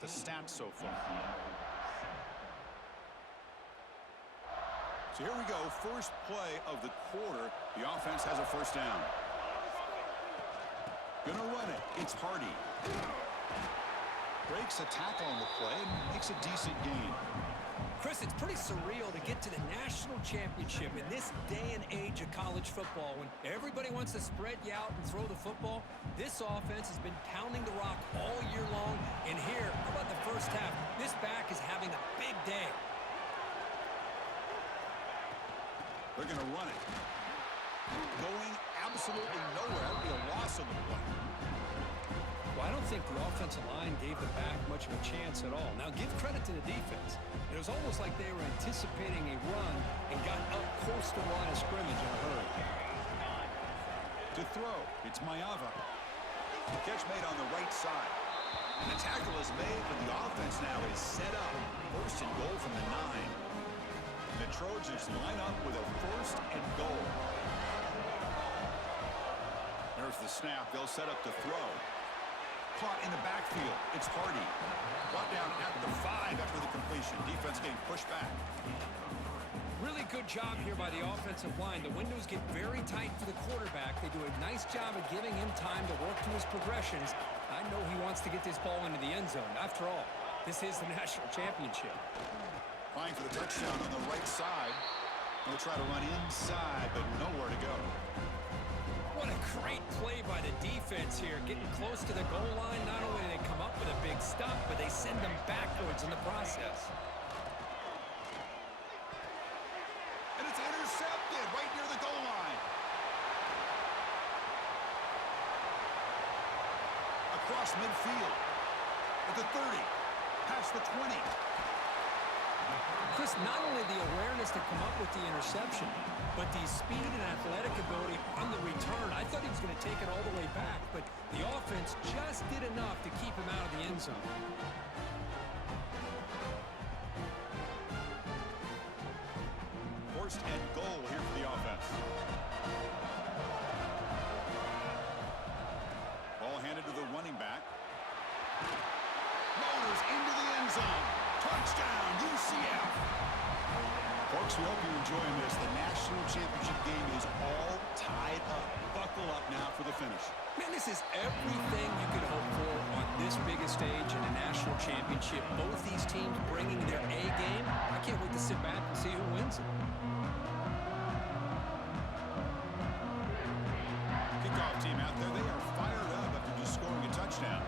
the stats so far. So here we go, first play of the quarter. The offense has a first down. Gonna run it. It's Hardy. Breaks a tackle on the play and makes a decent gain. Chris, it's pretty surreal to get to the national championship in this day and age of college football when everybody wants to spread you out and throw the football. This offense has been pounding the rock all year long. And here, how about the first half? This back is having a big day. They're going to run it. Going absolutely nowhere. That would be a loss on the play. Well, I don't think the offensive line gave the back much of a chance at all. Now, give credit to the defense. It was almost like they were anticipating a run and got up close to the line of scrimmage in a hurry. To throw, it's Mayava. The catch made on the right side. And the tackle is made, but the offense now is set up. First and goal from the 9. The Trojans line up with a first and goal. There's the snap. They'll set up to throw. Caught in the backfield. It's Hardy. Brought down at the 5 after the completion. Defense getting pushed back. Really good job here by the offensive line. The windows get very tight for the quarterback. They do a nice job of giving him time to work through his progressions. I know he wants to get this ball into the end zone. After all, this is the national championship. Applying for the touchdown on the right side. They'll try to run inside, but nowhere to go. What a great play by the defense here. Getting close to the goal line, not only do they come up with a big stop, but they send them backwards in the process. And it's intercepted right near the goal line. Across midfield. At the 30. Past the 20. Chris, not only the awareness to come up with the interception, but the speed and athletic ability on the return. I thought he was going to take it all the way back, but the offense just did enough to keep him out of the end zone. First and goal here for the offense. Ball handed to the running back. Motors into the end zone. Touchdown, UCF. Folks, we hope you're enjoying this. The national championship game is all tied up. Buckle up now for the finish. Man, this is everything you could hope for on this biggest stage in a national championship. Both these teams bringing their A game. I can't wait to sit back and see who wins it. Kickoff team out there. They are fired up after just scoring a touchdown.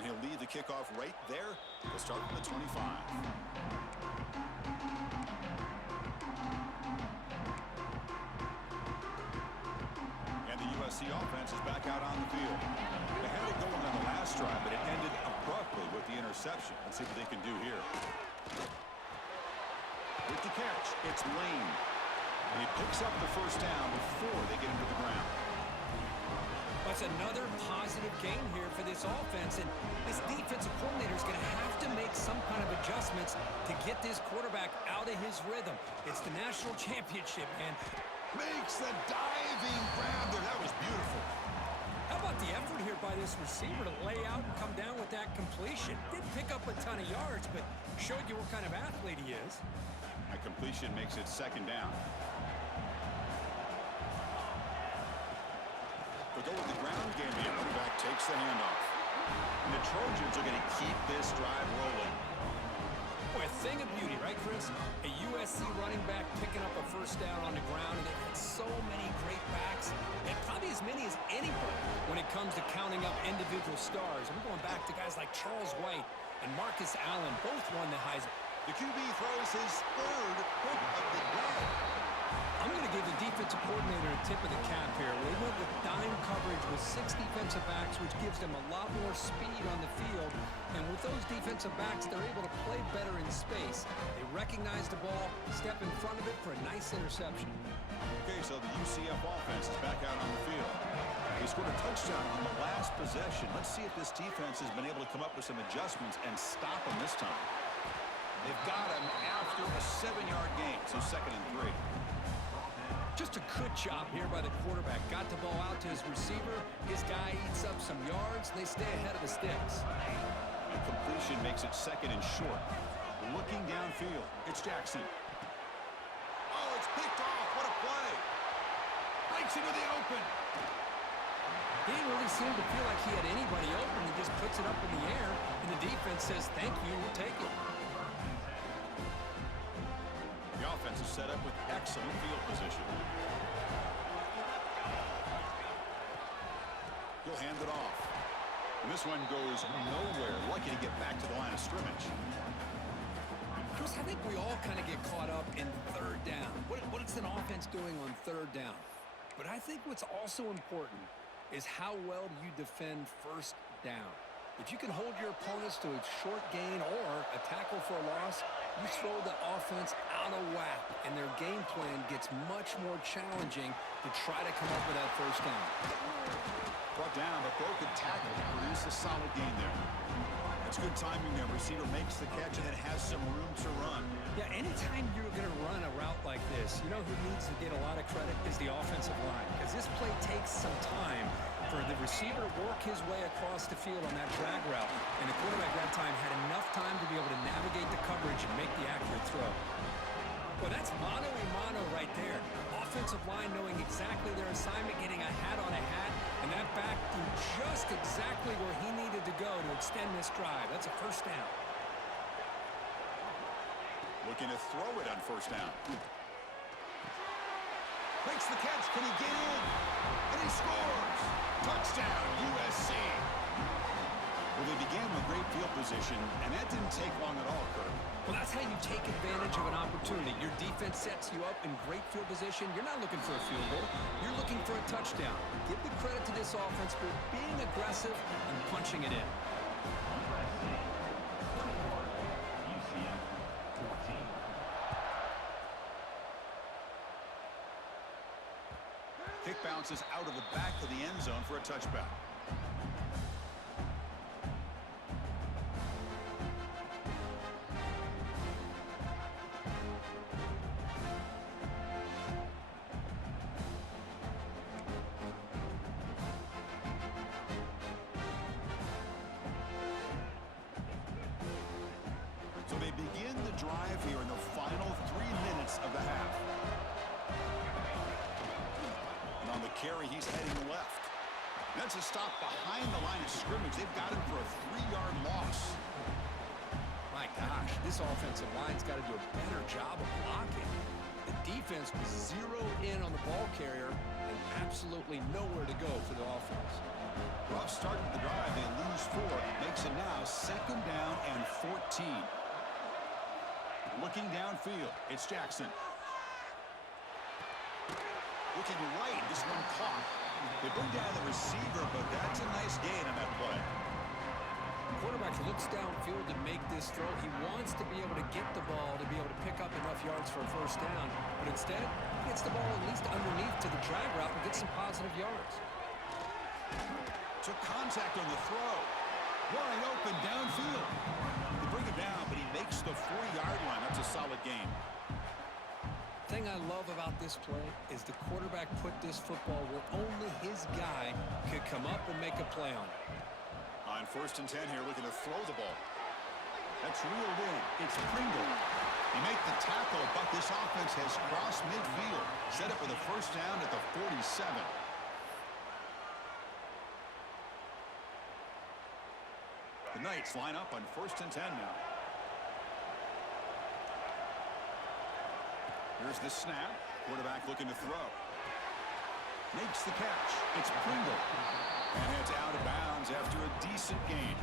And he'll lead the kickoff right there. We'll start from the 25. And the USC offense is back out on the field. They had it going on the last drive, but it ended abruptly with the interception. Let's see what they can do here. With the catch, it's Lane. And he picks up the first down before they get into the ground. That's another positive game here for this offense, and this defensive coordinator is going to have to make some kind of adjustments to get this quarterback out of his rhythm. It's the national championship, man. Makes the diving grab there. That was beautiful. How about the effort here by this receiver to lay out and come down with that completion? Didn't pick up a ton of yards, but showed you what kind of athlete he is. That completion makes it second down. They go with the ground game. The running back takes the handoff. And the Trojans are going to keep this drive rolling. Boy, a thing of beauty, right, Chris? A USC running back picking up a first down on the ground, and they've had so many great backs, and probably as many as anybody when it comes to counting up individual stars. And we're going back to guys like Charles White and Marcus Allen, both won the Heisman. The QB throws his third pick of the day. I'm going to give the defensive coordinator a tip of the cap here. They went with dime coverage with 6 defensive backs, which gives them a lot more speed on the field. And with those defensive backs, they're able to play better in space. They recognize the ball, step in front of it for a nice interception. Okay, so the UCF offense is back out on the field. They scored a touchdown on the last possession. Let's see if this defense has been able to come up with some adjustments and stop them this time. They've got him after a 7-yard gain, so 2nd and 3. Just a good job here by the quarterback. Got the ball out to his receiver. His guy eats up some yards. They stay ahead of the sticks. The completion makes it second and short. Looking downfield, it's Jackson. Oh, it's picked off. What a play. Breaks into the open. He didn't really seem to feel like he had anybody open. He just puts it up in the air, and the defense says, thank you, we'll take it. The offense is set up with excellent field position. He'll hand it off. And this one goes nowhere. Lucky to get back to the line of scrimmage. Chris, I think we all kind of get caught up in third down. What's an offense doing on third down? But I think what's also important is how well do you defend first down. If you can hold your opponents to a short gain or a tackle for a loss, you throw the offense out of whack, and their game plan gets much more challenging to try to come up with that first down. Brought down, but broken tackle to produce a solid gain there. That's good timing there. Receiver makes the catch and then has some room to run. Yeah, anytime you're going to run a route like this, you know who needs to get a lot of credit is the offensive line, because this play takes some time for the receiver to work his way across the field on that drag route, and the quarterback that time had enough time to be able to navigate the coverage and make the accurate throw. Well, that's mano-a-mano right there. Offensive line knowing exactly their assignment, getting a hat on a hat, and that back threw just exactly where he needed to go to extend this drive. That's a first down. Looking to throw it on first down. Makes the catch. Can he get in? And he scores. Touchdown, USC. Well, they began with great field position, and that didn't take long at all, Kirk. Well, that's how you take advantage of an opportunity. Your defense sets you up in great field position. You're not looking for a field goal. You're looking for a touchdown. Give the credit to this offense for being aggressive and punching it in. Kick bounces out of the back of the end zone for a touchback. So they begin the drive here in the final 3 minutes of the half. And on the carry, he's heading left. That's a stop behind the line of scrimmage. They've got him for a 3-yard loss. My gosh, this offensive line's got to do a better job of blocking. The defense was zeroed in on the ball carrier and absolutely nowhere to go for the offense. Rough start to the drive. They lose 4. Makes it now 2nd down and 14. Looking downfield, it's Jackson. Looking right, this one caught. They bring down the receiver, but that's a nice gain on that play. The quarterback looks downfield to make this throw. He wants to be able to get the ball to be able to pick up enough yards for a first down, but instead, he gets the ball at least underneath to the drag route and gets some positive yards. Took contact on the throw. Wide open downfield. They bring him down, but he makes the 40-yard line. That's a solid gain. The thing I love about this play is the quarterback put this football where only his guy could come up and make a play on it. On 1st and 10 here, looking to throw the ball. That's reeled in. It's Pringle. He made the tackle, but this offense has crossed midfield. Set up with a first down at the 47. The Knights line up on 1st and 10 now. Here's the snap. Quarterback looking to throw. Makes the catch. It's Pringle. And heads out of bounds after a decent gain.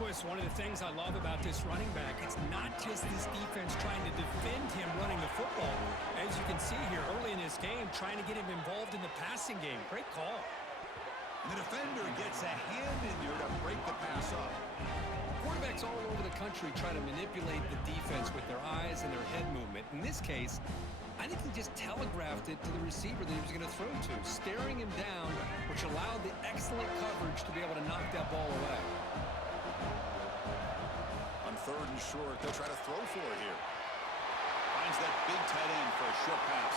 Boy, it's one of the things I love about this running back. It's not just this defense trying to defend him running the football. As you can see here early in this game, trying to get him involved in the passing game. Great call. And the defender gets a hand in there to break the pass up. Quarterbacks all over the country try to manipulate the defense with their eyes and their head movement. In this case, I think he just telegraphed it to the receiver that he was going to throw to, staring him down, which allowed the excellent coverage to be able to knock that ball away. On 3rd and short, they'll try to throw for it here. Finds that big tight end for a short pass.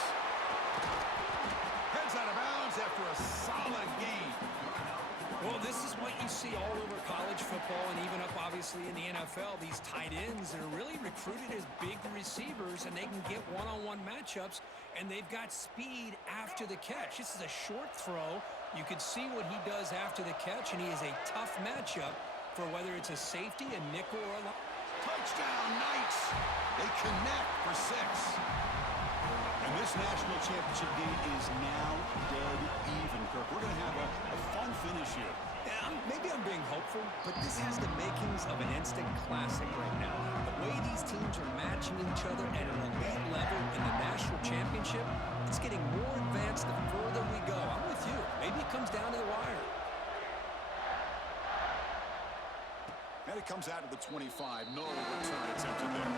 Heads out of bounds after a solid gain. Well, this is what you see all over college football and even up, obviously, in the NFL. These tight ends that are really recruited as big receivers, and they can get one-on-one matchups, and they've got speed after the catch. This is a short throw. You can see what he does after the catch, and he is a tough matchup for whether it's a safety, a nickel, or a line. Touchdown, Knights. They connect for 6. And this national championship game is now dead even, Kirk. We're going to have a fun finish here. Yeah, maybe I'm being hopeful, but this has the makings of an instant classic right now. The way these teams are matching each other at an elite level in the national championship, it's getting more advanced the further we go. I'm with you. Maybe it comes down to the wire. And it comes out to the 25. No return attempted there.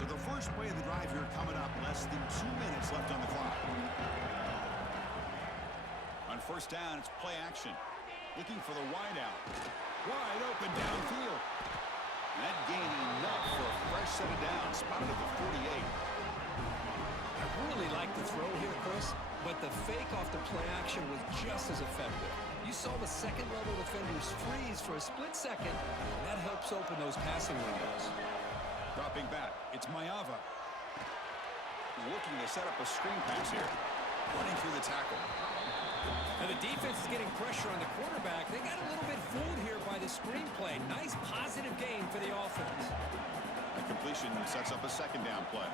So the first play of the drive here coming up. Less than 2 minutes left on the clock. On first down, it's play action. Looking for the wideout. Wide open downfield. And that gain enough for a fresh set of downs. Spotted at the 48. I really like the throw here, Chris, but the fake off the play action was just as effective. You saw the second-level defenders freeze for a split second, and that helps open those passing windows. Dropping back, it's Mayava. Looking to set up a screen pass here. Running through the tackle. Now the defense is getting pressure on the quarterback. They got a little bit fooled here by the screenplay. Nice positive gain for the offense. The completion sets up a second down play.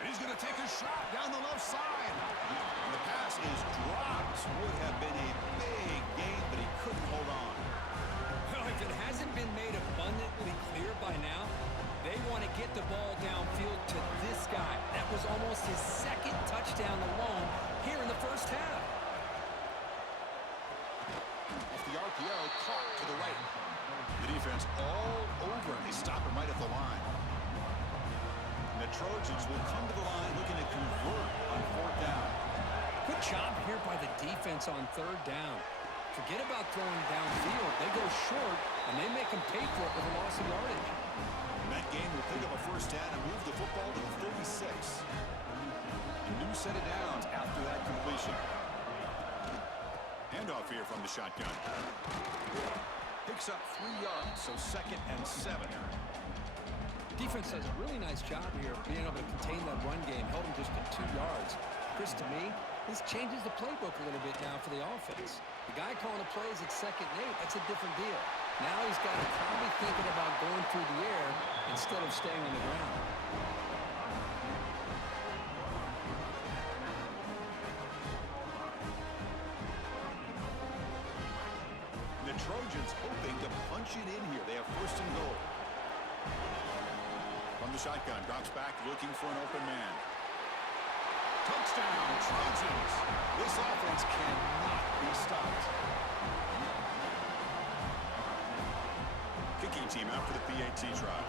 And he's going to take a shot down the left side. And the pass is dropped. Would have been a big gain, but he couldn't hold on. Well, if it hasn't been made abundantly clear by now, they want to get the ball downfield to this guy. That was almost his second touchdown alone here in the first half. Off the RPO, caught to the right. The defense all over him. They stop him right at the line. And the Trojans will come to the line looking to convert on fourth down. Good job here by the defense on third down. Forget about throwing downfield. They go short, and they make them pay for it with a loss of yardage. And that game will pick up a first down and move the football to the 36. A new set of downs after that completion. Handoff here from the shotgun. Picks up 3 yards, so 2nd and 7. Defense does a really nice job here being able to contain that run game, held him just at 2 yards. Chris, to me, this changes the playbook a little bit now for the offense. The guy calling the plays at 2nd and 8, that's a different deal. Now he's got to probably thinking about going through the air instead of staying on the ground. The Trojans hoping to punch it in here. They have 1st and goal. From the shotgun, drops back looking for an open man. Touchdown, Trojans! This offense cannot be stopped. Kicking team out for the PAT try.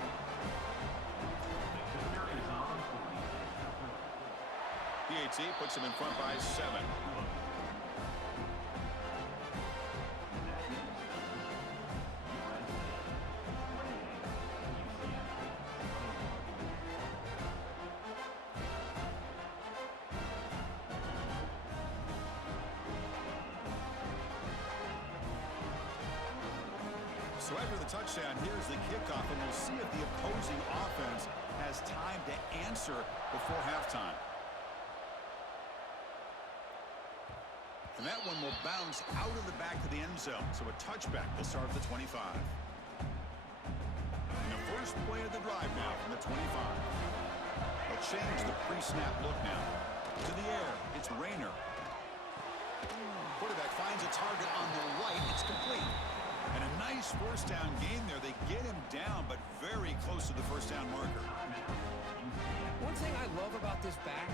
PAT puts them in front by 7. So after the touchdown, here's the kickoff, and we'll see if the opposing offense has time to answer before halftime. And that one will bounce out of the back of the end zone, so a touchback will start at the 25. And the first play of the drive now from the 25. They'll change the pre-snap look now. To the air, it's Rayner. Quarterback finds a target on the right. It's complete. And a nice first down gain there. They get him down, but very close to the first down marker. One thing I love about this back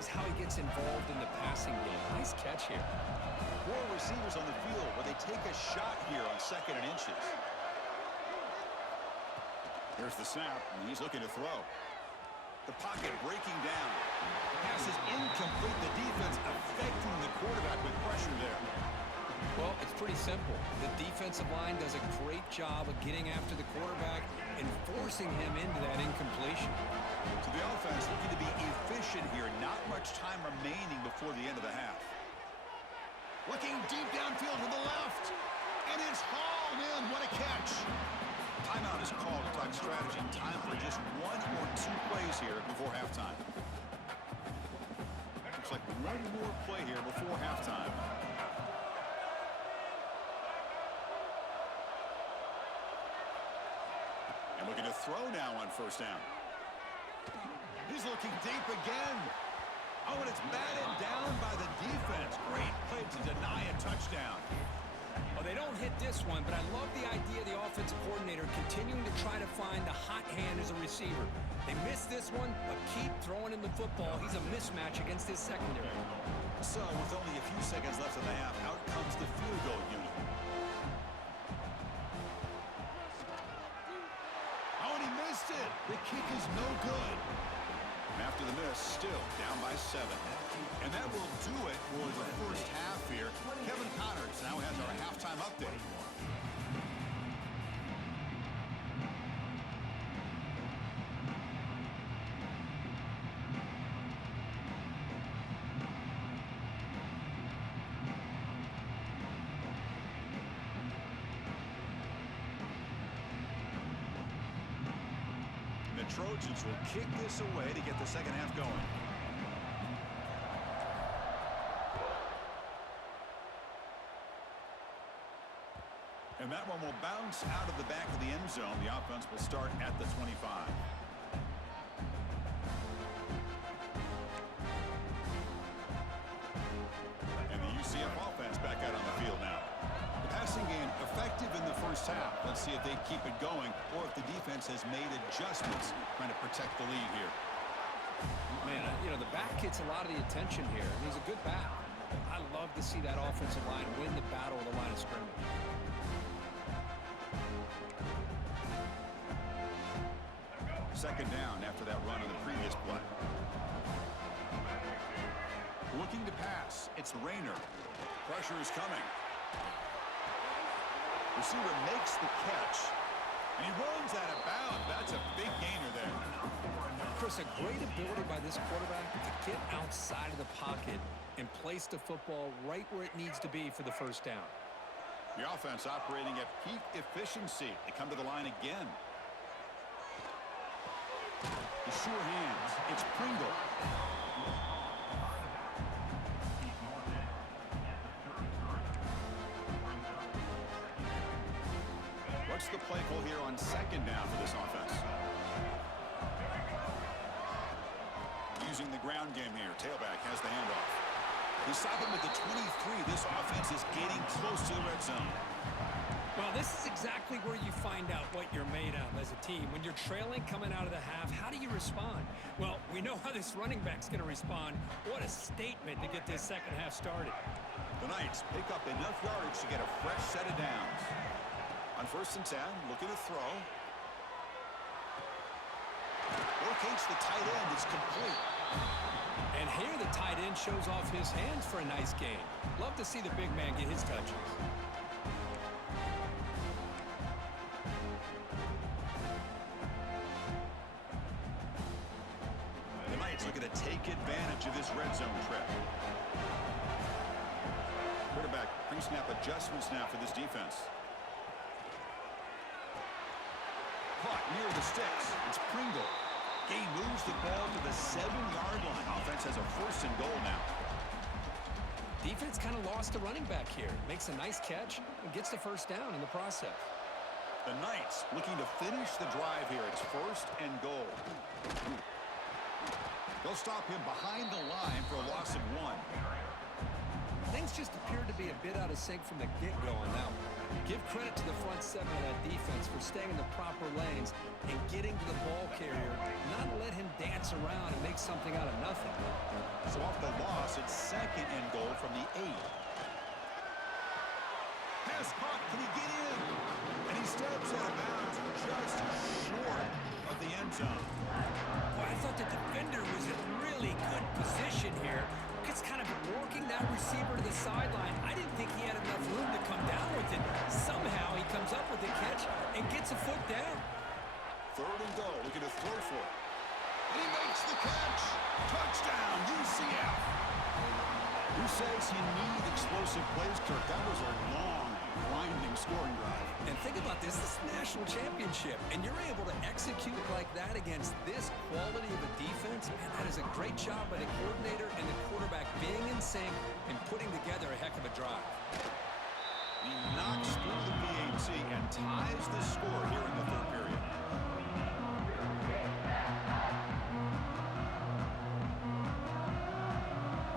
is how he gets involved in the passing game. Nice catch here. 4 receivers on the field where they take a shot here on 2nd and inches. Here's the snap, and he's looking to throw. The pocket breaking down. Pass is incomplete. The defense affecting the quarterback with pressure there. Well, it's pretty simple. The defensive line does a great job of getting after the quarterback and forcing him into that incompletion. So the offense looking to be efficient here. Not much time remaining before the end of the half. Looking deep downfield to the left. And it's hauled in. What a catch. Timeout is called to talk strategy. Time for just one or two plays here before halftime. Looks like one more play here before halftime. And looking to throw now on first down. He's looking deep again. Oh, and it's batted down by the defense. Great play to deny a touchdown. Oh, they don't hit this one, but I love the idea of the offensive coordinator continuing to try to find the hot hand as a receiver. They missed this one, but keep throwing him the football. He's a mismatch against his secondary. So, with only a few seconds left in the half, out comes the field goal unit. Oh, and he missed it. The kick is no good. After the miss, still down by 7. And that will do it for the first half here. Kevin Connors now has our halftime update. The Trojans will kick this away to get the second half going. And that one will bounce out of the back of the end zone. The offense will start at the 25. And the UCF offense back out on the field now. The passing game effective in the first half. Let's see if they keep it going or if the defense has made adjustments trying to protect the lead here. Man, you know, the back gets a lot of the attention here, and he's a good back. I love to see that offensive line win the battle of the line of scrimmage. Second down after that run on the previous play. Looking to pass. It's Rayner. Pressure is coming. Receiver makes the catch. And he runs out of bounds. That's a big gainer there. Chris, a great ability by this quarterback to get outside of the pocket and place the football right where it needs to be for the first down. The offense operating at peak efficiency. They come to the line again. The sure hands. It's Pringle. What's the play call here on second down for this offense? Using the ground game here. Tailback has the handoff. They stop him at the 23. This offense is getting close to the red zone. Well, this is exactly where you find out what you're made of as a team. When you're trailing coming out of the half, how do you respond? Well, we know how this running back's going to respond. What a statement to get this second half started. The Knights pick up enough yardage to get a fresh set of downs. On 1st and 10, looking to throw. Locates the tight end. It's complete. And here the tight end shows off his hands for a nice gain. Love to see the big man get his touches. The Knights looking to take advantage of this red zone trip. Quarterback pre-snap adjustments now for this defense. Caught near the sticks. It's Pringle. He moves the ball to the 7-yard line. Offense has a 1st and goal now. Defense kind of lost the running back here. Makes a nice catch and gets the first down in the process. The Knights looking to finish the drive here. It's 1st and goal. They'll stop him behind the line for a loss of 1. Things just appeared to be a bit out of sync from the get-go on that one. Give credit to the front 7 of that defense for staying in the proper lanes and getting to the ball carrier, not let him dance around and make something out of nothing. So off the loss, it's 2nd and goal from the 8. Pass caught. Can he get in? And he steps out of bounds just short of the end zone. Well, I thought the defender was in really good position here. Gets kind of working that receiver to the sideline. I didn't think he had enough room to come down with it. Somehow he comes up with the catch and gets a foot down. 3rd and goal. Looking to throw for it. He makes the catch. Touchdown, UCF. Who says you need explosive plays, Kirk? That was a long, grinding scoring drive. And think about this is the national championship, and you're able to execute like that against this quality of a defense, and that is a great job by the coordinator and the quarterback being in sync and putting together a heck of a drive. He knocks through the PAT and ties the score here in the 3rd period.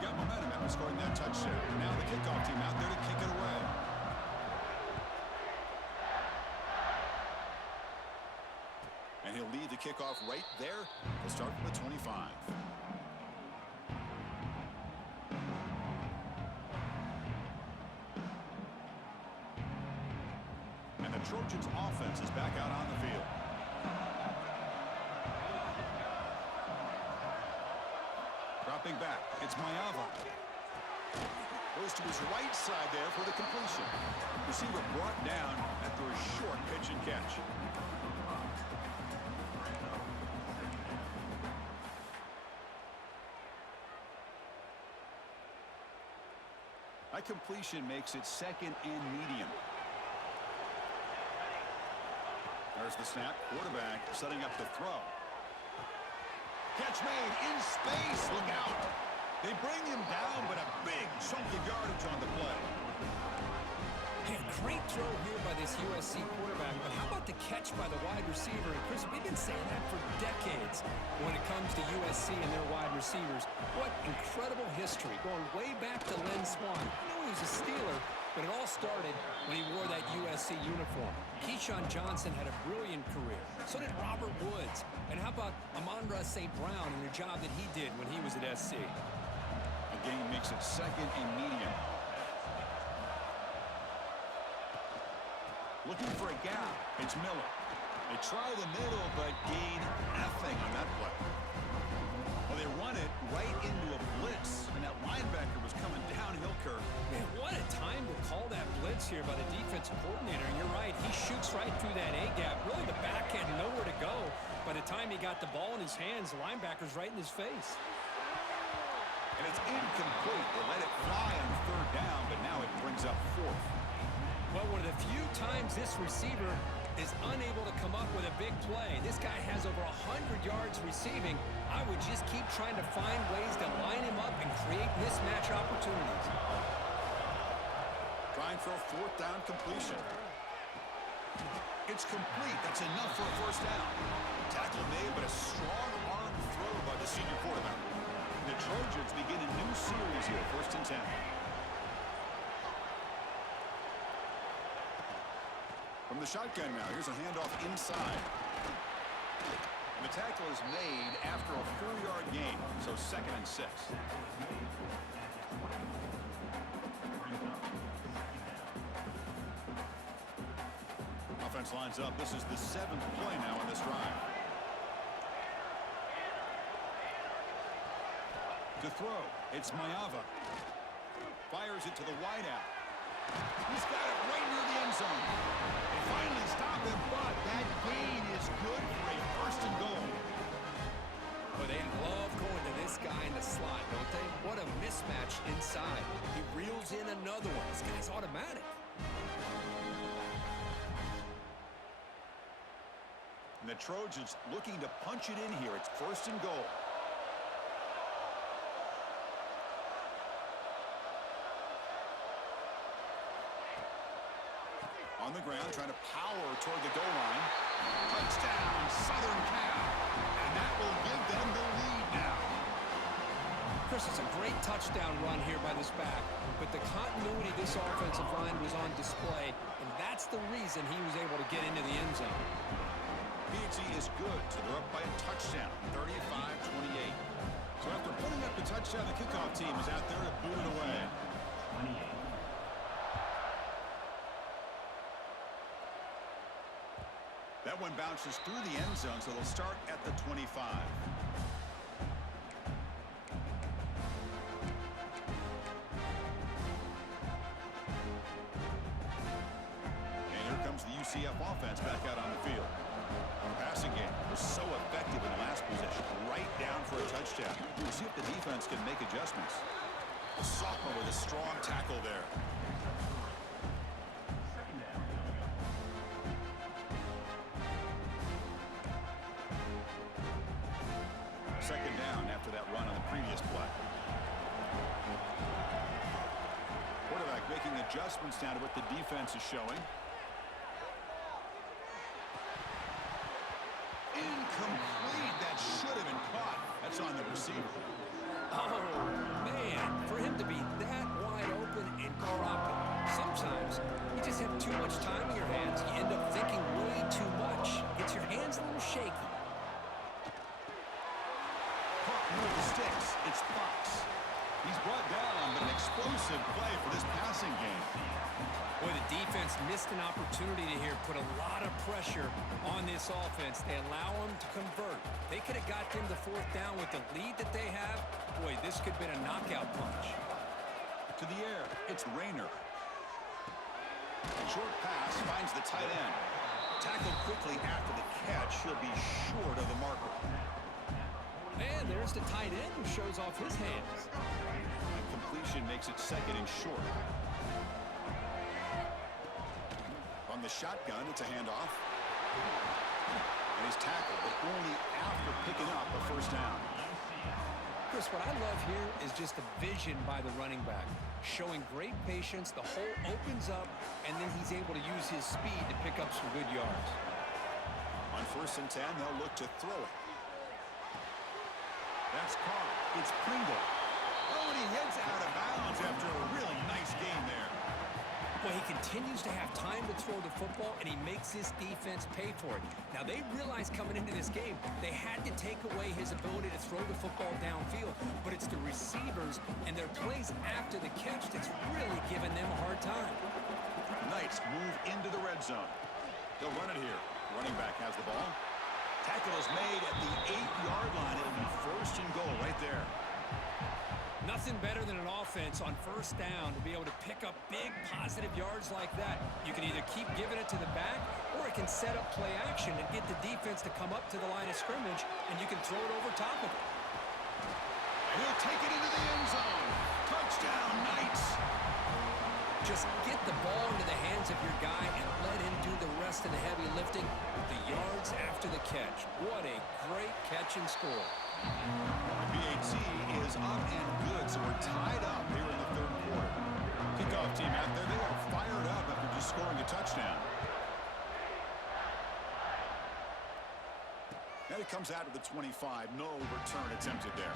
Got momentum after scoring that touchdown. Now the kickoff team out there to kick it away. And he'll lead the kickoff right there. He'll start from the 25. And the Trojans' offense is back out on the field. Dropping back, it's Mayava. Goes to his right side there for the completion. Receiver brought down after a short pitch and catch. That completion makes it 2nd and medium. There's the snap. Quarterback setting up the throw. Catch made in space. Look out. They bring him down, but a big chunk of yardage on the play. Hey, a great throw here by this USC quarterback, but how about the catch by the wide receiver? And Chris, we've been saying that for decades when it comes to USC and their wide receivers. What incredible history, going way back to Len Swan. I know he was a Steeler, but it all started when he wore that USC uniform. Keyshawn Johnson had a brilliant career. So did Robert Woods. And how about Amon-Ra St. Brown and the job that he did when he was at SC? The game makes it 2nd and medium. Looking for a gap. It's Miller. They try the middle, but gain nothing on that play. Well, they run it right into a blitz, and that linebacker was coming downhill, Kirk. Man, what a time to call that blitz here by the defensive coordinator. And you're right, he shoots right through that A-gap. Really, the back had nowhere to go. By the time he got the ball in his hands, the linebacker's right in his face. And it's incomplete. They let it fly on 3rd down, but now it brings up 4th. Well, one of the few times this receiver is unable to come up with a big play. This guy has over 100 yards receiving. I would just keep trying to find ways to line him up and create mismatch opportunities. Trying for a 4th down completion. It's complete. That's enough for a 1st down. Tackle made, but a strong arm throw by the senior quarterback. The Trojans begin a new series here, 1st and 10. From the shotgun now, here's a handoff inside. And the tackle is made after a 4-yard gain, so 2nd and 6. Offense lines up. This is the 7th play now on this drive. To throw, it's Mayava. Fires it to the wideout. He's got it right near the end zone. They finally stop him, but that gain is good for a 1st and goal. But they love going to this guy in the slot, don't they? What a mismatch inside. He reels in another one. This guy's automatic. And the Trojans looking to punch it in here. It's 1st and goal. On the ground, trying to power toward the goal line. Touchdown, Southern Cal. And that will give them the lead now. Chris, it's a great touchdown run here by this back, but the continuity of this offensive line was on display, and that's the reason he was able to get into the end zone. PAT is good, so they're up by a touchdown, 35-28. So after putting up the touchdown, the kickoff team is out there to boot it away. 28. That one bounces through the end zone, so they'll start at the 25. UCF offense back out on the field. The passing game was so effective in the last possession, right down for a touchdown. We'll see if the defense can make adjustments. The sophomore with a strong tackle there. Second down after that run on the previous play. Quarterback making adjustments down to what the defense is showing. Incomplete. That should have been caught. That's on the receiver. Oh, man. For him to be that wide open and drop it. Sometimes you just have too much time in your hands. You end up thinking way too much. Gets your hands a little shaky. Caught near the sticks. It's Fox. He's brought down, but an explosive play for this passing game. Boy, the defense missed an opportunity to here put a lot of pressure on this offense. They allow them to convert. They could have got them to fourth down with the lead that they have. Boy, this could have been a knockout punch. To the air, it's Rayner. Short pass finds the tight end. Tackled quickly after the catch. He'll be short of the marker. And there's the tight end who shows off his hands. And completion makes it second and short. On the shotgun, it's a handoff. And he's tackled, but only after picking up a first down. Chris, what I love here is just the vision by the running back. Showing great patience, the hole opens up, and then he's able to use his speed to pick up some good yards. On 1st and 10, they'll look to throw it. That's caught. It's Pringle. Oh, and he heads out of bounds after a really nice game there. Well, he continues to have time to throw the football, and he makes this defense pay for it. Now, they realized coming into this game, they had to take away his ability to throw the football downfield. But it's the receivers and their plays after the catch that's really giving them a hard time. Knights move into the red zone. They'll run it here. Running back has the ball. Tackle is made at the 8-yard line. It'll be 1st and goal right there. Nothing better than an offense on 1st down to be able to pick up big positive yards like that. You can either keep giving it to the back, or it can set up play action and get the defense to come up to the line of scrimmage, and you can throw it over top of it. He'll take it into the end zone. Touchdown, Knights. Just get the ball into the hands of your guy and let him do the rest of the heavy lifting with the yards after the catch. What a great catch and score. The PAT is up and good, so we're tied up here in the 3rd quarter. Kickoff team out there, they are fired up after just scoring a touchdown. And it comes out of the 25. No return attempted there.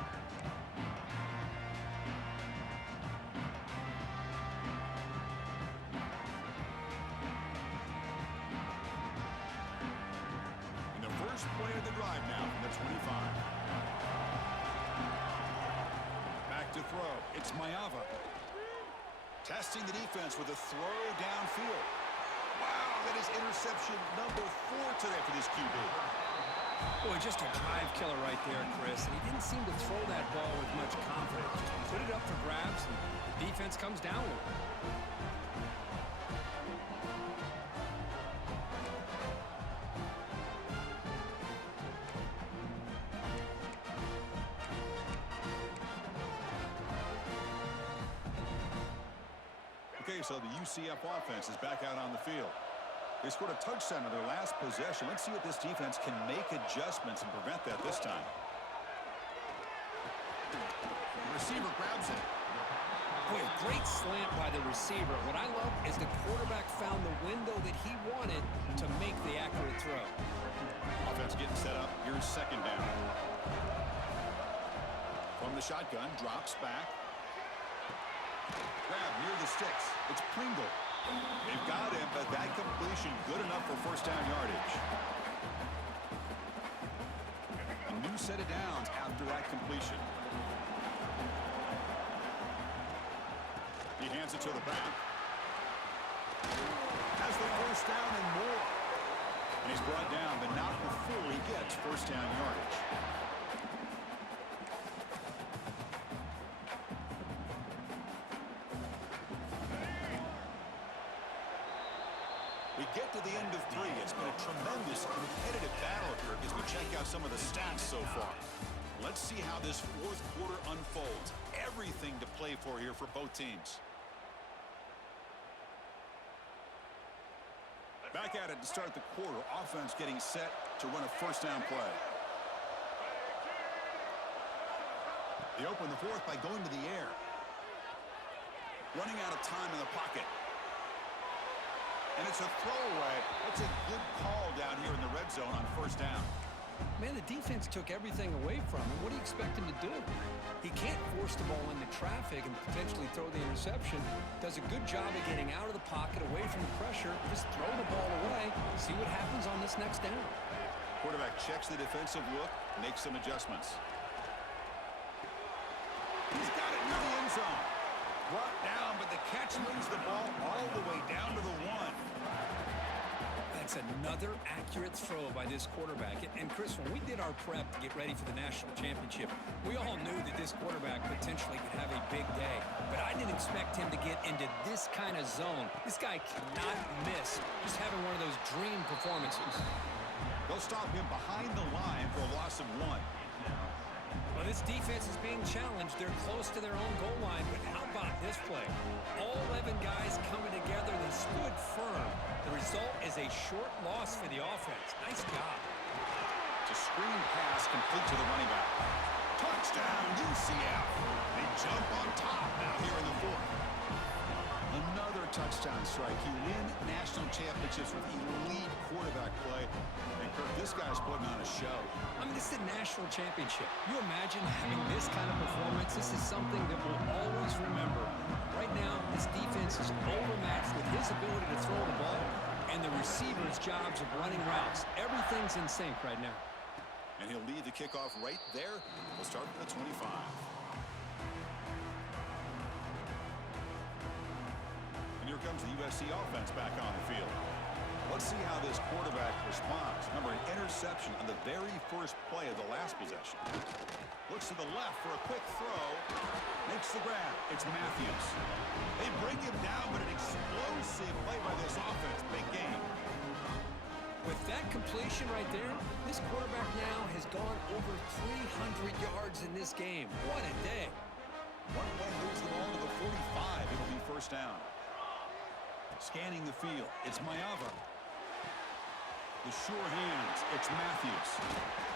And the first play of the drive now from the 25. Back to throw. It's Mayava. Testing the defense with a throw downfield. Wow, that is interception number 4 today for this QB. Boy, just a drive killer right there, Chris. And he didn't seem to throw that ball with much confidence. Just put it up for grabs, and the defense comes down with it. Okay, so the UCF offense is back out on the field. They scored a touchdown in their last possession. Let's see if this defense can make adjustments and prevent that this time. The receiver grabs it. Boy, a great slant by the receiver. What I love is the quarterback found the window that he wanted to make the accurate throw. Offense getting set up. Here's 2nd down. From the shotgun, drops back. Grab near the sticks. It's Pringle. They've got him, but that completion good enough for 1st down yardage. A new set of downs after that completion. He hands it to the back. Has the 1st down and more. And he's brought down, but not before he gets 1st down yardage. We get to the end of out some of the stats so far. Let's see how this fourth quarter unfolds. Everything to play for here for both teams. Back at it to start the quarter. Offense getting set to run a first down play. They open the fourth by going to the air. Running out of time in the pocket. And it's a throwaway. That's a good call down here in the red zone on first down. Man, the defense took everything away from him. What do you expect him to do? He can't force the ball into traffic and potentially throw the interception. Does a good job of getting out of the pocket, away from the pressure. Just throw the ball away. See what happens on this next down. Quarterback checks the defensive look, makes some adjustments. He's got it near the end zone. Brought down, but the catch moves the ball all the way down to the 1. That's another accurate throw by this quarterback. And Chris, when we did our prep to get ready for the national championship, we all knew that this quarterback potentially could have a big day. But I didn't expect him to get into this kind of zone. This guy cannot miss. Just having one of those dream performances. They'll stop him behind the line for a loss of 1. Well, this defense is being challenged. They're close to their own goal line, but how about this play? All 11 guys coming together. They stood firm. The result is a short loss for the offense. Nice job. It's a screen pass complete to the running back. Touchdown, UCF. They jump on top now here in the fourth. Another touchdown strike. You win national championships with elite quarterback play. And Kirk, this guy's putting on a show. I mean, this is a national championship. You imagine having this kind of performance? This is something that we'll always remember. Right now, this defense is overmatched with his ability to throw the ball and the receivers' jobs of running routes. Everything's in sync right now. And he'll lead the kickoff right there. We'll start from the 25. And here comes the USC offense back on the field. Let's see how this quarterback responds. Remember, an interception on the very first play of the last possession. Looks to the left for a quick throw. Makes the grab. It's Matthews. They bring him down, but an explosive play by this offense. Big game. With that completion right there, this quarterback now has gone over 300 yards in this game. What a day. One play moves the ball to the 45. It'll be first down. Scanning the field. It's Mayava. The sure hands. It's Matthews.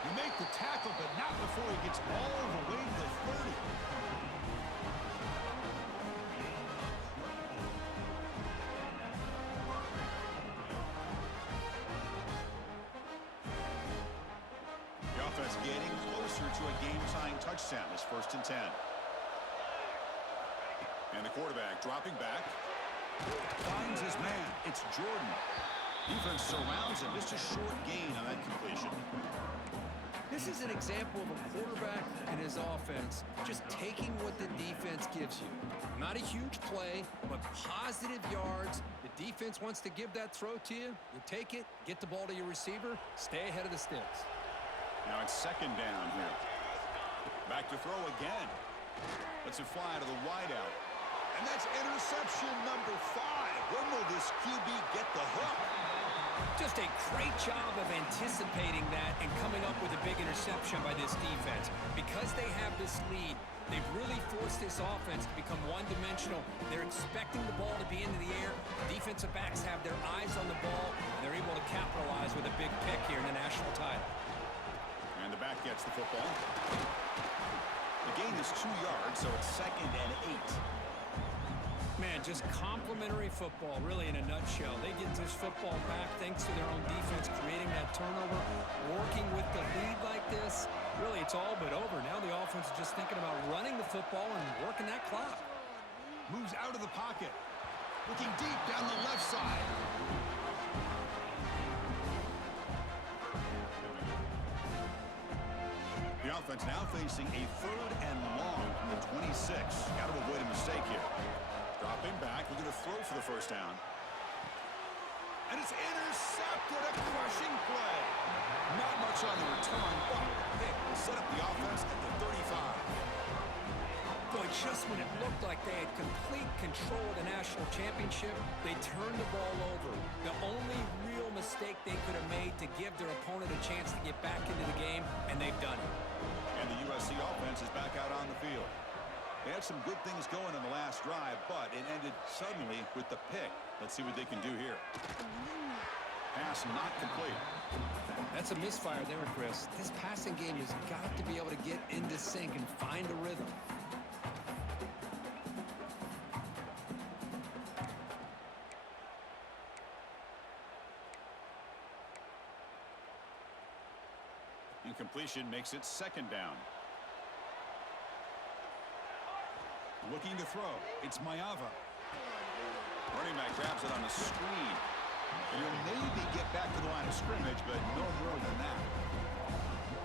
You make the tackle, but not before he gets all the way to the 30. The offense getting closer to a game-tying touchdown. It's 1st and 10. And the quarterback dropping back. Finds his man. It's Jordan. Defense surrounds him. Just a short gain on that completion. This is an example of a quarterback and his offense just taking what the defense gives you. Not a huge play, but positive yards. The defense wants to give that throw to you. You take it, get the ball to your receiver, stay ahead of the sticks. Now it's 2nd down here. Back to throw again. Lets it fly to the wideout. And that's interception number 5. When will this QB get the hook? Just a great job of anticipating that and coming up with a big interception by this defense. Because they have this lead, they've really forced this offense to become one-dimensional. They're expecting the ball to be into the air. Defensive backs have their eyes on the ball, and they're able to capitalize with a big pick here in the national title. And the back gets the football. The gain is 2 yards, so it's 2nd and 8. Man, just complimentary football, really, in a nutshell. They get this football back thanks to their own defense, creating that turnover, working with the lead like this. Really, it's all but over. Now the offense is just thinking about running the football and working that clock. Moves out of the pocket. Looking deep down the left side. The offense now facing a 3rd and long from the 26. Got to avoid a mistake here. Dropping back, looking to throw for the first down. And it's intercepted, a crushing play. Not much on the return, but the pick will set up the offense at the 35. Boy, just when it looked like they had complete control of the national championship, they turned the ball over. The only real mistake they could have made to give their opponent a chance to get back into the game, and they've done it. And the USC offense is back out on the field. They had some good things going in the last drive, but it ended suddenly with the pick. Let's see what they can do here. Pass not complete. That's a misfire there, Chris. This passing game has got to be able to get into sync and find a rhythm. Incompletion makes it second down. Looking to throw. It's Maeva. Running back grabs it on the screen. And he'll maybe get back to the line of scrimmage, but no more than that.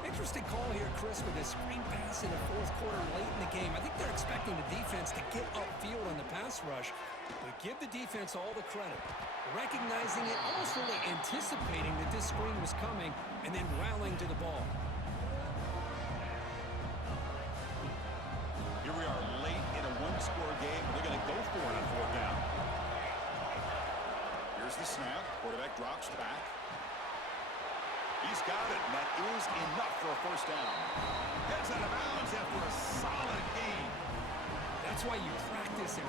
Interesting call here, Chris, with a screen pass in the fourth quarter late in the game. I think they're expecting the defense to get upfield on the pass rush, but give the defense all the credit. Recognizing it, almost really anticipating that this screen was coming, and then rallying to the ball. Here we are late in a one-score game. They're going to go for it on fourth down. Here's the snap. Quarterback drops back. He's got it, and that is enough for a first down. Heads out of bounds after a solid gain. That's why you practice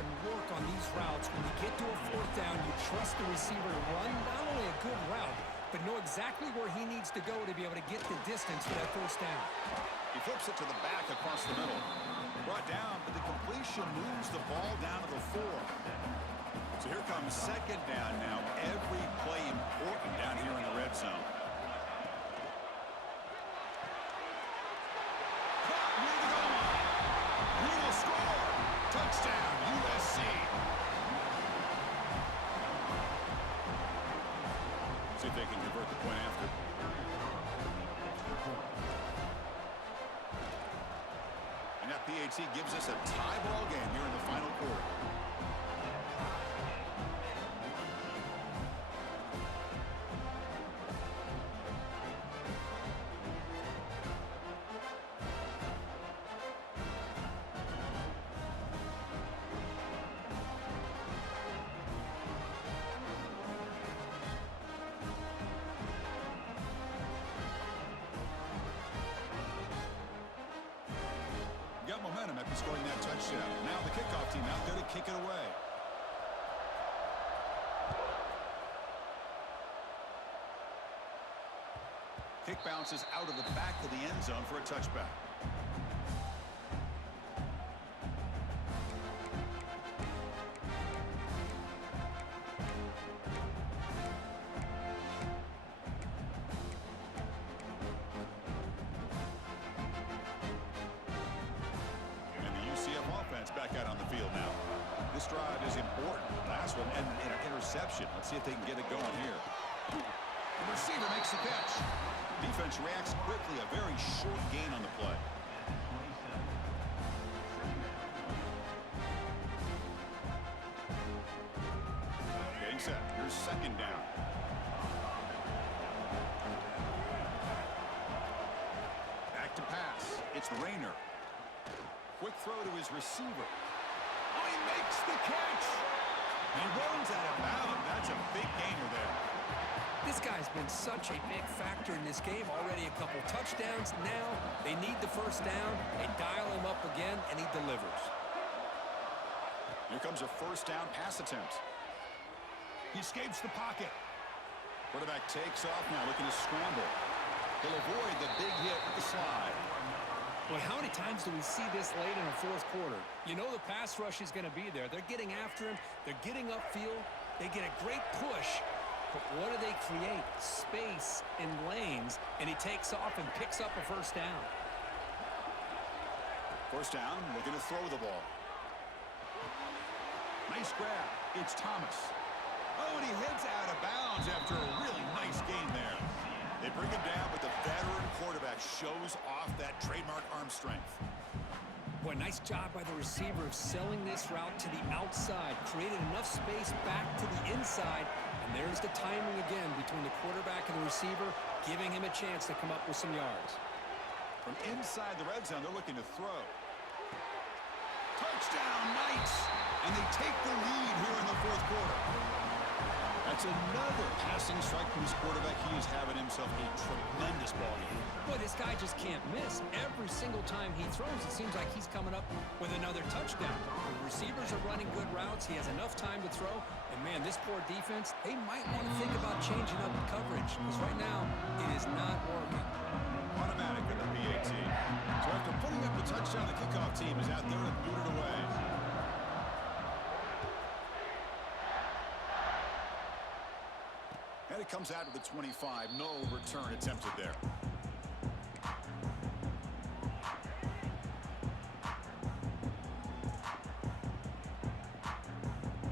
and work on these routes. When you get to a fourth down, you trust the receiver to run not only a good route, but know exactly where he needs to go to be able to get the distance for that first down. He flips it to the back across the middle. Brought down, but the completion moves the ball down to the 4. So here comes second down now. Every play important down here in the red zone. Caught near the goal line. He will score. Touchdown, USC. See if they can convert the point after. And that PAT gives us a tie ball game here in the final quarter. Got momentum after scoring that touchdown. Now the kickoff team out there to kick it away. Kick bounces out of the back of the end zone for a touchback. Back out on the field now. This drive is important. Last one and an interception. Let's see if they can get it going here. The receiver makes the catch. Defense reacts quickly. A very short gain on the play. Getting set. Here's second down. Back to pass. It's Rayner. Quick throw to his receiver. Oh, he makes the catch. He runs out of bounds. That's a big gainer there. This guy's been such a big factor in this game. Already a couple touchdowns. Now they need the first down. They dial him up again, and he delivers. Here comes a first down pass attempt. He escapes the pocket. Quarterback takes off now, looking to scramble. He'll avoid the big hit with the slide. Boy, how many times do we see this late in the fourth quarter? You know the pass rush is going to be there. They're getting after him. They're getting upfield. They get a great push. But what do they create? Space and lanes. And he takes off and picks up a first down. First down, looking to throw the ball. Nice grab. It's Thomas. Oh, and he heads out of bounds after a really nice gain there. They bring him down, but the veteran quarterback shows off that trademark arm strength. Boy, nice job by the receiver of selling this route to the outside. Created enough space back to the inside. And there's the timing again between the quarterback and the receiver, giving him a chance to come up with some yards. From inside the red zone, they're looking to throw. Touchdown, Knights! And they take the lead here in the fourth quarter. That's another passing strike from his quarterback. He is having himself a tremendous ball game. Boy, this guy just can't miss. Every single time he throws, it seems like he's coming up with another touchdown. The receivers are running good routes. He has enough time to throw. And, man, this poor defense, they might want to think about changing up the coverage because right now it is not working. Automatic in the PAT. So after putting up the touchdown, the kickoff team is out there to boot it away. And it comes out to the 25. No return attempted there.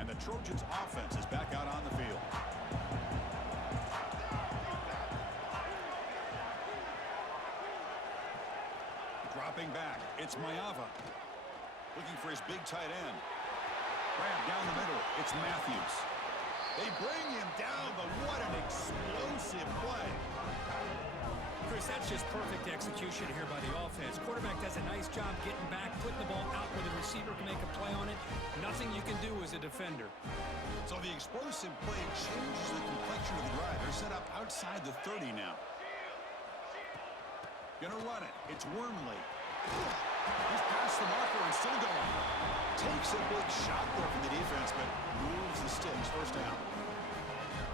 And the Trojans' offense is back out on the field. Dropping back, it's Maeva. Looking for his big tight end. Grab down the middle, it's Matthews. They bring him down, but what an explosive play. Chris, that's just perfect execution here by the offense. Quarterback does a nice job getting back, putting the ball out where the receiver can make a play on it. Nothing you can do as a defender. So the explosive play changes the complexion of the drive. They're set up outside the 30 now. Gonna run it. It's Wormley. He's past the marker and still going. Takes a big shot there from the defense, but moves the sticks. First down.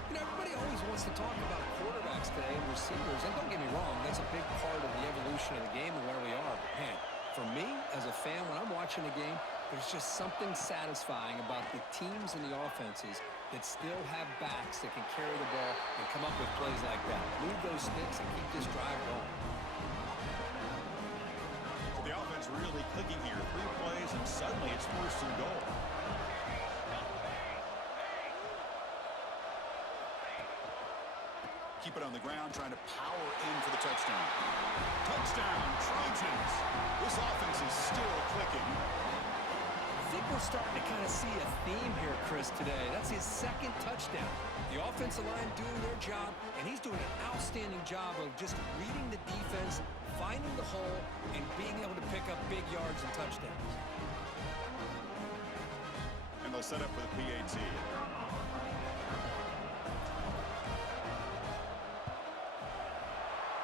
You know, everybody always wants to talk about quarterbacks today and receivers. And don't get me wrong, that's a big part of the evolution of the game and where we are. But, man, for me, as a fan, when I'm watching the game, there's just something satisfying about the teams and the offenses that still have backs that can carry the ball and come up with plays like that. Move those sticks and keep this drive going. The offense really clicking here. 3 plays, and suddenly it's first and goal. Keep it on the ground, trying to power in for the touchdown. Touchdown, Trojans! This offense is still clicking. I think we're starting to kind of see a theme here, Chris, today. That's his second touchdown. The offensive line doing their job, and he's doing an outstanding job of just reading the defense, finding the hole, and being able to pick up big yards and touchdowns. And they'll set up for the PAT.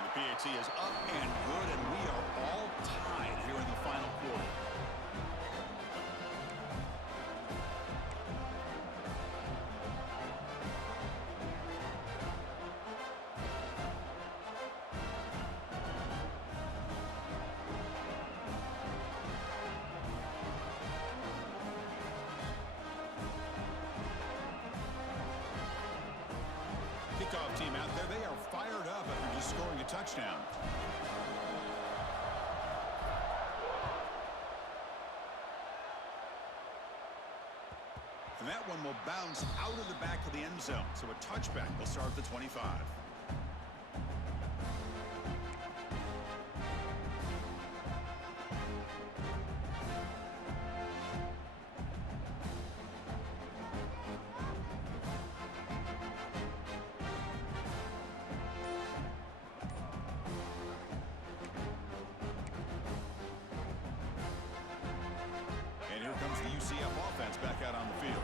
The PAT is up and good, and we are all tied here in the final quarter. Kickoff team out there. They are fired up after just scoring a touchdown. And that one will bounce out of the back of the end zone. So a touchback will start at the 25. Offense back out on the field.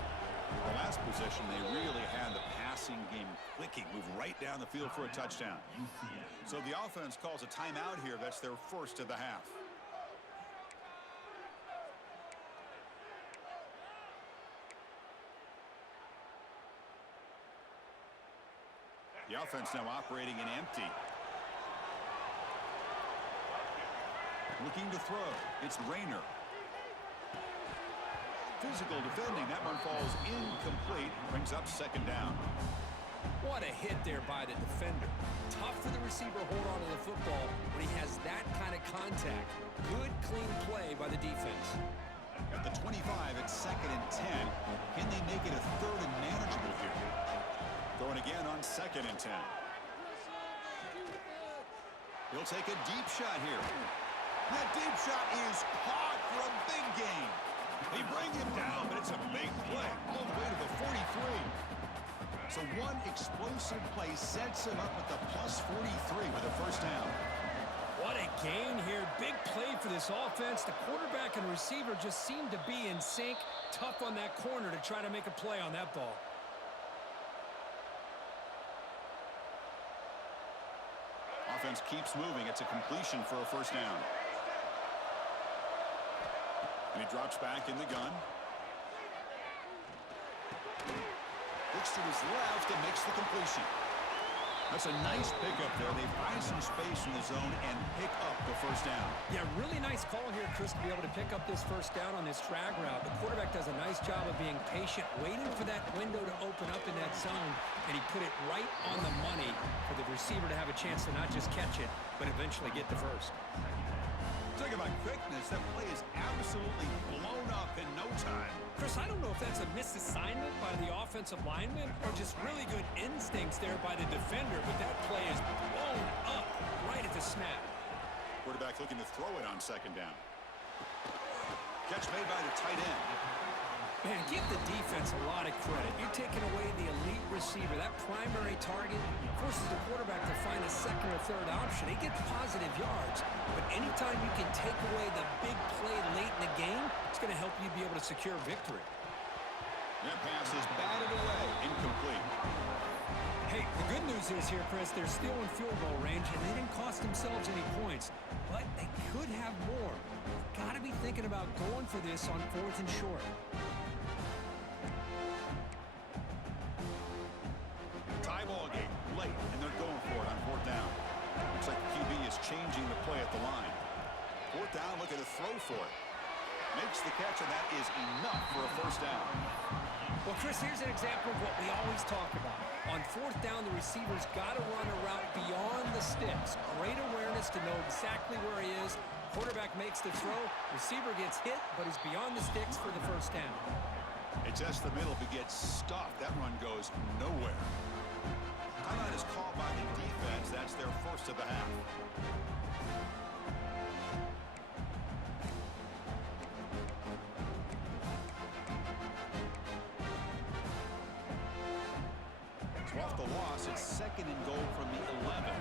The last possession, they really had the passing game clicking, move right down the field for a touchdown. So the offense calls a timeout here. That's their first of the half. The offense now operating in empty. Looking to throw. It's Rayner. Physical defending. That one falls incomplete. Brings up second down. What a hit there by the defender. Tough for the receiver to hold on to the football when he has that kind of contact. Good, clean play by the defense. At the 25, it's 2nd and 10. Can they make it a 3rd and manageable here? Going again on 2nd and 10. He'll take a deep shot here. That deep shot is caught for a big gain. They bring him down, but it's a big play all the way to the 43. So one explosive play sets him up at the plus 43 with a first down. What a gain here. Big play for this offense. The quarterback and receiver just seem to be in sync. Tough on that corner to try to make a play on that ball. offense keeps moving. It's a completion for a first down. And he drops back in the gun. Looks to his left and makes the completion. That's a nice pickup there. They find some space in the zone and pick up the first down. Yeah, really nice call here, Chris, to be able to pick up this first down on this drag route. The quarterback does a nice job of being patient, waiting for that window to open up in that zone, and he put it right on the money for the receiver to have a chance to not just catch it, but eventually get the first. Talk about quickness. That play is absolutely blown up in no time. Chris, I don't know if that's a misassignment by the offensive lineman or just really good instincts there by the defender, but that play is blown up right at the snap. Quarterback looking to throw it on second down. Catch made by the tight end. Man, give the defense a lot of credit. You're taking away the elite receiver. That primary target forces the quarterback to find a second or third option. He gets positive yards, but anytime you can take away the big play late in the game, it's going to help you be able to secure victory. That pass is batted away, incomplete. Hey, the good news is here, Chris, they're still in field goal range, and they didn't cost themselves any points, but they could have more. Got to be thinking about going for this on 4th and short. Tie ball game late, and they're going for it on 4th down. Looks like the QB is changing the play at the line. 4th down, looking to throw for it. Makes the catch, and that is enough for a first down. Well, Chris, here's an example of what we always talk about. On 4th down, the receiver's got to run a route beyond the sticks. Great awareness to know exactly where he is. Quarterback makes the throw. Receiver gets hit, but is beyond the sticks for the first down. It's just the middle, but gets stuffed. That run goes nowhere. Timeout is called by the defense. That's their first of the half. So off the loss, it's 2nd and goal from the 11.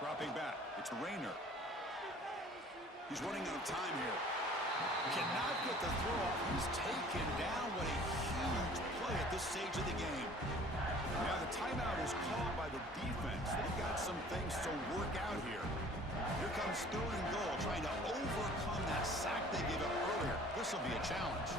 Dropping back, it's Rayner. He's running out of time here. Cannot get the throw off. He's taken down. What a huge play at this stage of the game. Now the timeout is called by the defense. They've got some things to work out here. Here comes 3rd and goal, trying to overcome that sack they gave up earlier. This will be a challenge.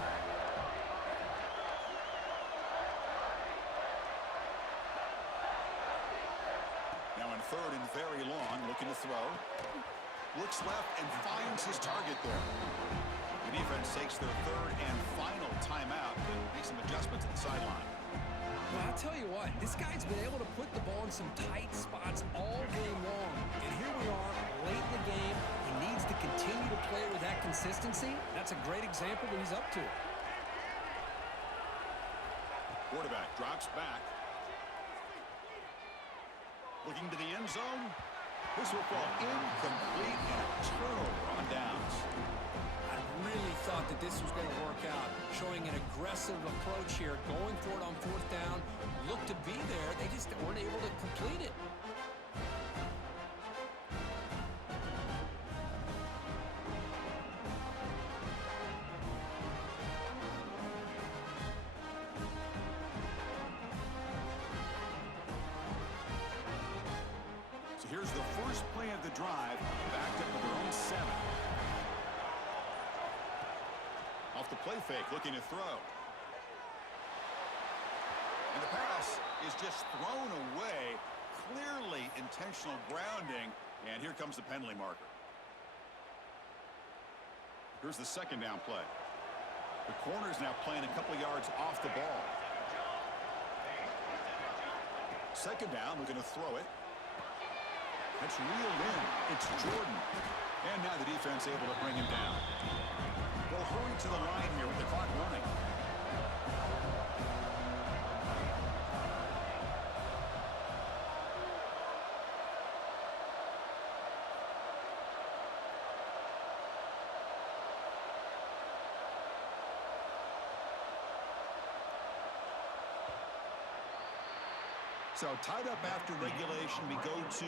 Now in 3rd and very long, looking to throw. Looks left and finds his target there. The defense takes their 3rd and final timeout to make some adjustments at the sideline. Well, I'll tell you what, this guy's been able to put the ball in some tight spots all game long. And here we are, late in the game. He needs to continue to play with that consistency. That's a great example that he's up to. Quarterback drops back. Looking to the end zone. This will fall incomplete and a turnover on downs. I really thought that this was going to work out, showing an aggressive approach here, going for it on 4th down. Looked to be there. They just weren't able to complete it. So here's the first play of the drive, backed up with their own 7. Off the play fake, looking to throw. And the pass is just thrown away. Clearly intentional grounding. And here comes the penalty marker. Here's the 2nd down play. The corner's now playing a couple yards off the ball. 2nd down, looking to throw it. It's reeled in. It's Jordan. And now the defense able to bring him down. They'll hurry to the line here with the clock running. So tied up after regulation, we go to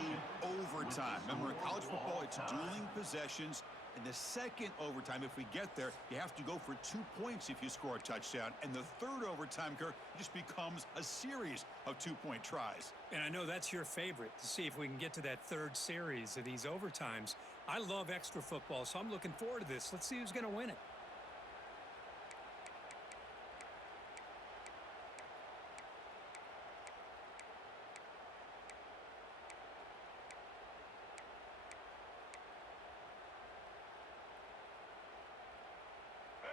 overtime. Remember, in college football, it's dueling possessions. In the second overtime, if we get there, you have to go for 2 points if you score a touchdown. And the third overtime, Kirk, just becomes a series of 2-point tries. And I know that's your favorite, to see if we can get to that third series of these overtimes. I love extra football, so I'm looking forward to this. Let's see who's going to win it.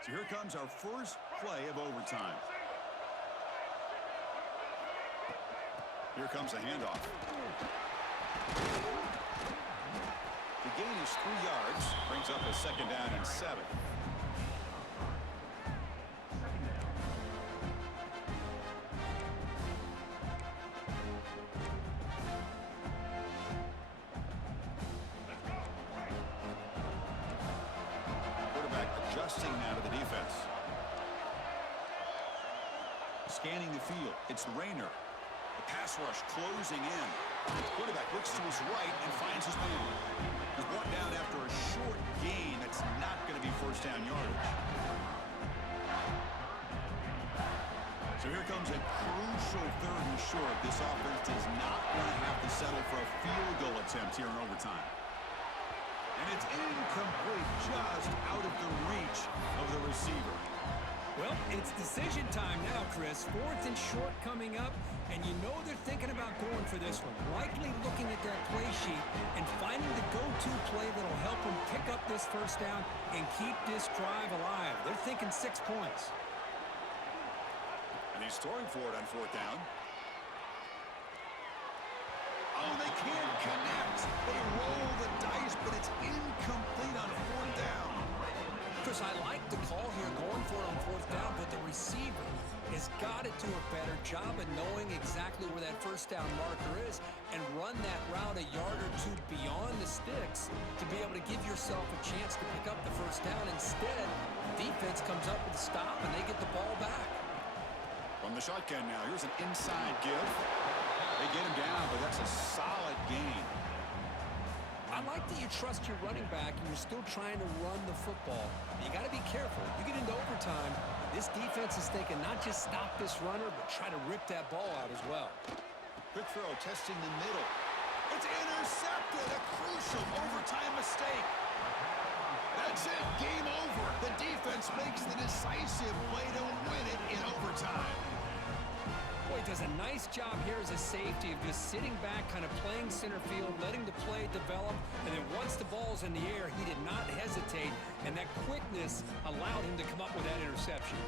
So here comes our first play of overtime. Here comes the handoff. The gain is 3 yards, brings up a 2nd down and 7. Adjusting now to the defense. Scanning the field. It's Rayner. The pass rush closing in. The quarterback looks to his right and finds his man. He's brought down after a short gain that's not going to be first down yardage. So here comes a crucial 3rd and short. This offense does not want to have to settle for a field goal attempt here in overtime. And it's incomplete, just out of the reach of the receiver. Well, it's decision time now, Chris. 4th and short coming up, and you know they're thinking about going for this one. Likely looking at that play sheet and finding the go-to play that'll help them pick up this first down and keep this drive alive. They're thinking 6 points. And he's throwing for it on 4th down. Oh, they can't connect. They roll the dice, but it's incomplete on 4th down. Chris, I like the call here going for it on 4th down, but the receiver has got to do a better job of knowing exactly where that first down marker is and run that route a yard or 2 beyond the sticks to be able to give yourself a chance to pick up the first down. Instead, the defense comes up with a stop and they get the ball back. From the shotgun now, here's an inside give. They get him down, but that's a solid gain. I like that you trust your running back and you're still trying to run the football. You got to be careful. You get into overtime, this defense is thinking not just stop this runner, but try to rip that ball out as well. Quick throw, testing the middle. It's intercepted, a crucial overtime mistake. That's it, game over. The defense makes the decisive play to win it in overtime. Boy, he does a nice job here as a safety of just sitting back, kind of playing center field, letting the play develop, and then once the ball's in the air, he did not hesitate, and that quickness allowed him to come up with that interception.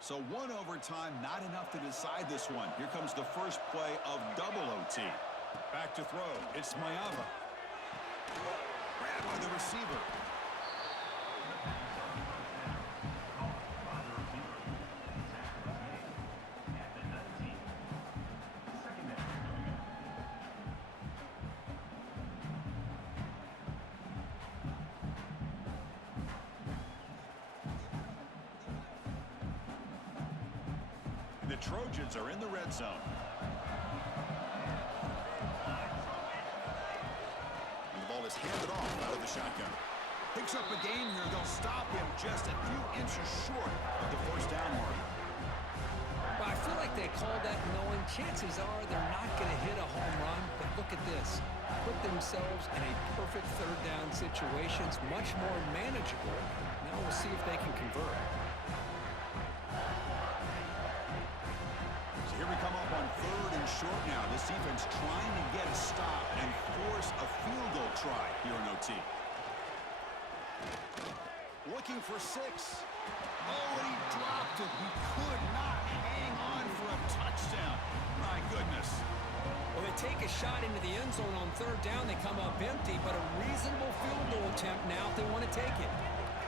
So 1 overtime, not enough to decide this one. Here comes the first play of double OT. Back to throw. It's Mayava. Grabbed by the receiver. The Trojans are in the red zone. And the ball is handed off out of the shotgun. Picks up a gain here. They'll stop him just a few inches short of the first down mark. Well, I feel like they called that knowing chances are they're not going to hit a home run, but look at this. Put themselves in a perfect 3rd down situation. It's much more manageable. Now we'll see if they can convert. Here we come up on 3rd and short now. This defense trying to get a stop and force a field goal try here in OT. Looking for 6. Oh, and he dropped it. He could not hang on for a touchdown. My goodness. Well, they take a shot into the end zone on 3rd down. They come up empty, but a reasonable field goal attempt now if they want to take it.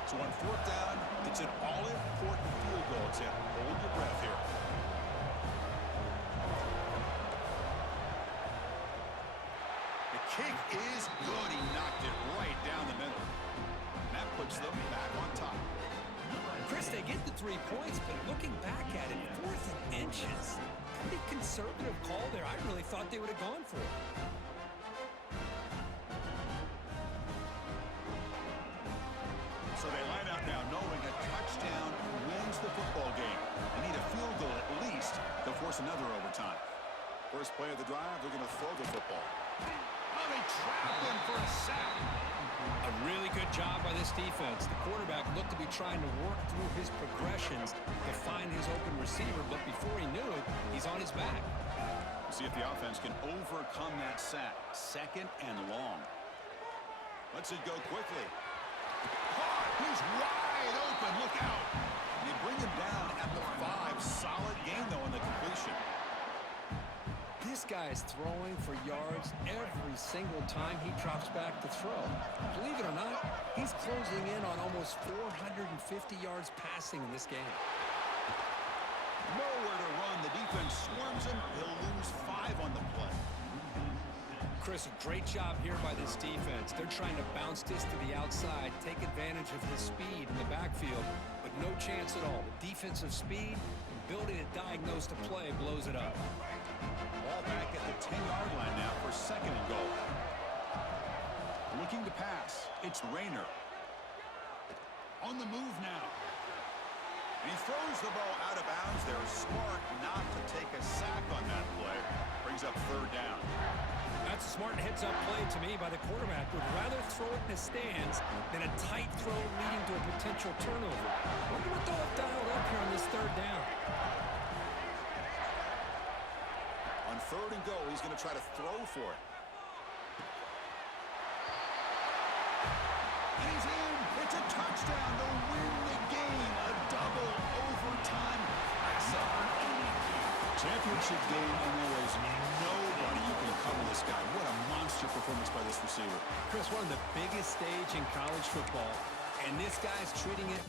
So on 4th down, it's an all-important field goal attempt. Hold your breath here. Kick is good. He knocked it right down the middle. And that puts them back on top. Chris, they get the 3 points, but looking back at it, 4th and inches. pretty conservative call there. I really thought they would have gone for it. So they line up now knowing a touchdown wins the football game. They need a field goal at least to force another overtime. First play of the drive, they're going to throw the football. Oh, they trap him for a sack. A really good job by this defense. The quarterback looked to be trying to work through his progressions to find his open receiver, but before he knew it, he's on his back. See if the offense can overcome that sack. Second and long. Let's it go quickly. Caught. He's wide open. Look out. They bring him down at the 5. Solid gain, though, in the completion. This guy's throwing for yards every single time he drops back to throw. Believe it or not, he's closing in on almost 450 yards passing in this game. Nowhere to run. The defense swarms him. He'll lose 5 on the play. Chris, a great job here by this defense. They're trying to bounce this to the outside, take advantage of his speed in the backfield, but no chance at all. The defensive speed, ability to diagnose the play, blows it up. Ball back at the 10-yard line now for second and goal. Looking to pass. It's Rayner. On the move now. And he throws the ball out of bounds. They're smart not to take a sack on that play. Brings up third down. That's a smart heads-up play to me by the quarterback. Would rather throw it in the stands than a tight throw leading to a potential turnover. Wonder what they'll have dialed up here on this third down. On third and goal, he's going to try to throw for it. And he's in. It's a touchdown to win the game. A double overtime classic. Championship game, and there is nobody you can cover this guy. What a monster performance by this receiver. Chris, one of the biggest stage in college football, and this guy's treating it